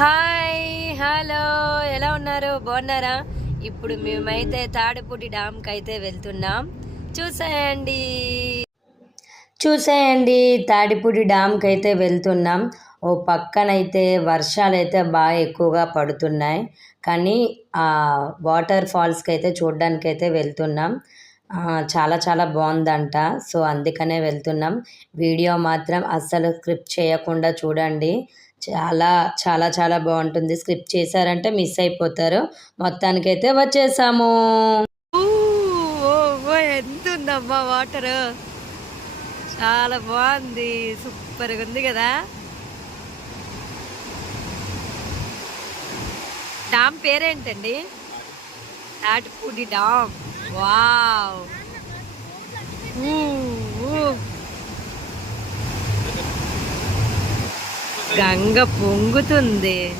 Hi hello ఎలా ఉన్నారు? బాగున్నారా? ఇప్పుడు మేమైతే తాడిపూడి డ్యామ్కి అయితే వెళ్తున్నాం. చూసేయండి. చూసేయండి తాడిపూడి డ్యామ్కి అయితే వెళ్తున్నాం. ఓ పక్కనైతే వర్షాలు అయితే బాగా ఎక్కువగా పడుతున్నాయి. కానీ ఆ వాటర్ ఫాల్స్కి అయితే చూడడానికి అయితే వెళ్తున్నాం. చాలా చాలా బాగుందంట. సో అందుకనే వెళ్తున్నాం. వీడియో మాత్రం అస్సలు స్క్రిప్ట్ చేయకుండా చూడండి. చాలా చాలా చాలా బాగుంటుంది. స్క్రిప్ట్ చేశారంటే మిస్ అయిపోతారు. మొత్తానికైతే వచ్చేసాము. ఎంత ఉందమ్మా వాటర్? చాలా బాగుంది. సూపర్గా ఉంది కదా? డామ్ పేరేంటండి? తాటిపూడి డామ్. వావ్. ఊ, గంగ పొంగుతుంది.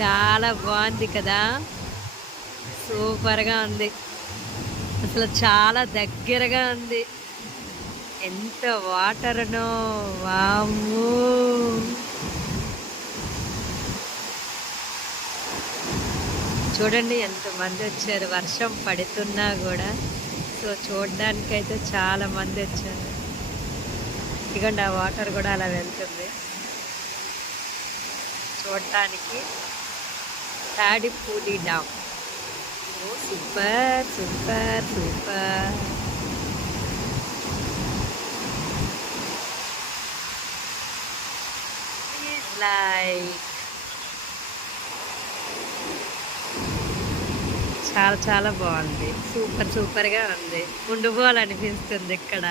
చాలా బాగుంది కదా? సూపర్గా ఉంది. అసలు చాలా దగ్గరగా ఉంది. ఎంత వాటర్నో వాము చూడండి ఎంతమంది వచ్చారు. వర్షం పడుతున్నా కూడా. సో చూడడానికైతే చాలా మంది వచ్చారు. ఇదిగోండి ఆ వాటర్ కూడా అలా వెళ్తుంది. చూడటానికి తాడిపూడి డామ్. ఓ సూపర్ సూపర్ సూపర్. లైక్ చాలా చాలా బాగుంది. సూపర్ సూపర్గా ఉంది. ఉండిపోవాలనిపిస్తుంది ఇక్కడ.